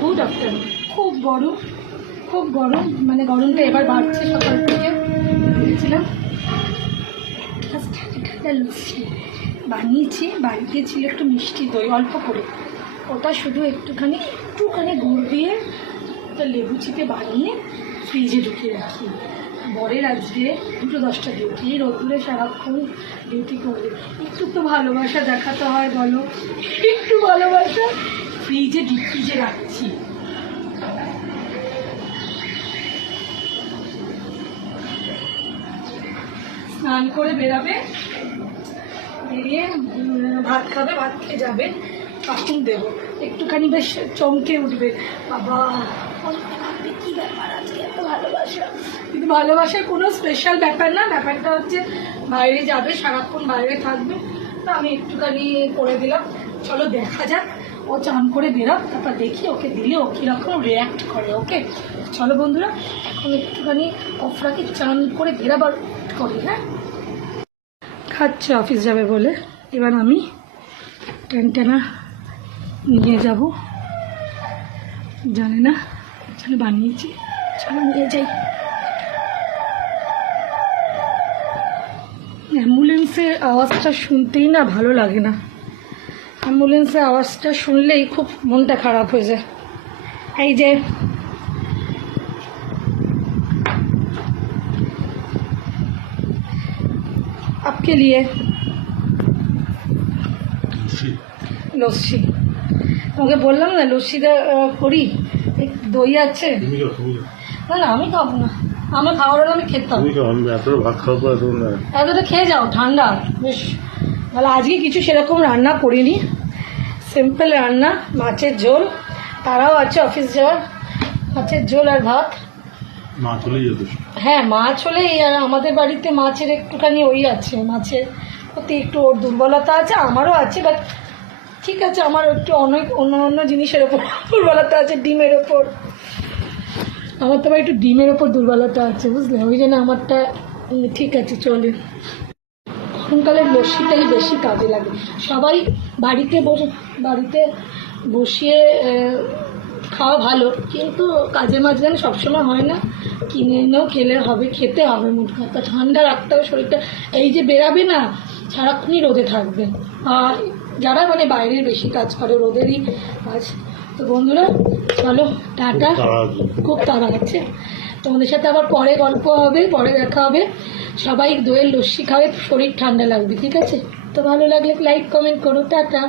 Good afternoon. খুব গরম মানে গরমটা এবার বাড়ছে। সকাল থেকে ভেবেছিলাম ঠান্ডা লস্যি বানিয়েছি, বাড়িতে ছিল একটু মিষ্টি দই অল্প করে, ওটা শুধু একটুখানি গুড় দিয়ে ওটা লেবু চিপে বানিয়ে ফ্রিজে ঢুকিয়ে রাখি। বরের আজকে 2:10 ডিউটি, রোদ্দুরে সারাক্ষণ ডিউটি করবে, একটু তো ভালোবাসা দেখাতে হয় বলো, একটু ভালোবাসা ফ্রিজে ডিপ ফ্রিজে রাখছি। স্নান করে বেরাবে, বেরিয়ে ভাত খাবে, ভাত খেয়ে যাবে, তখন দেবো একটুখানি বেশ চমকে উঠবে, বাবা কী ব্যাপার আজকে এত ভালোবাসা। কিন্তু ভালোবাসার কোনো স্পেশাল ব্যাপার না, ব্যাপারটা হচ্ছে বাইরে যাবে, সারাক্ষণ বাইরে থাকবে, তো আমি একটুখানি করে দিলাম। চলো দেখা যাক, ও চান করে বেরোক, তারপর দেখি ওকে দিলে ও কীরকম রিয়্যাক্ট করে। ওকে চলো বন্ধুরা, এখন একটুখানি অফরাকে চান করে বেরাবার করি। হ্যাঁ, খাচ্ছে অফিস যাবে বলে, এবার আমি ট্যান্টানা নিয়ে যাব, জানে না চলো বানিয়েছি, চলো নিয়ে যাই। অ্যাম্বুলেন্সের আওয়াজটা শুনতেই না ভালো লাগে না, অ্যাম্বুলেন্সের আওয়াজটা শুনলেই খুব মনটা খারাপ হয়ে যায়। এই যে आपके लिए লস্যি, তোমাকে বললাম না লস্যিটা করি, দই আছে। না না আমি খাবো না, আমার খাওয়ার হলে আমি খেতাম। এতটা খেয়ে যাও, ঠান্ডা বেশ ভালো। আজকে কিছু সেরকম রান্না করিনি, সিম্পল রান্না, মাছের ঝোল, তারাও আছে অফিস যাওয়ার, মাছের ঝোল আর ভাত। মাছ হলেই যথেষ্ট। হ্যাঁ মাছ হলেই, আর আমাদের বাড়িতে মাছের একটুখানি ওই আছে, মাছের প্রতি একটু ওর দুর্বলতা আছে, আমারও আছে, বাট ঠিক আছে, আমার একটু অন্য জিনিসের ওপর দুর্বলতা আছে, ডিমের ওপর। আমার তো একটু ডিমের ওপর দুর্বলতা আছে, বুঝলে, ওই জন্য আমারটা ঠিক আছে চলে। গরমকালের লস্যিটাই বেশি কাজে লাগে। সবাই বাড়িতে বসিয়ে খাওয়া ভালো, কিন্তু কাজের মাঝখানে সবসময় হয় না, কিনে এনেও খেতে হবে মোট কথা, ঠান্ডা রাখতে হবে শরীরটা। এই যে বেরাবে না, সারাক্ষণই রোদে থাকবে, আর যারা মানে বাইরের বেশি কাজ করে রোদেরই কাজ। তো বন্ধুরা চলো টাটা, খুব তাড়া আছে, তোমাদের সাথে আবার পরে গল্প হবে, পরে দেখা হবে। সবাই দইয়ের লস্যি খাবে, শরীর ঠান্ডা লাগবে, ঠিক আছে? তো ভালো লাগলে লাইক কমেন্ট করো, টাটা।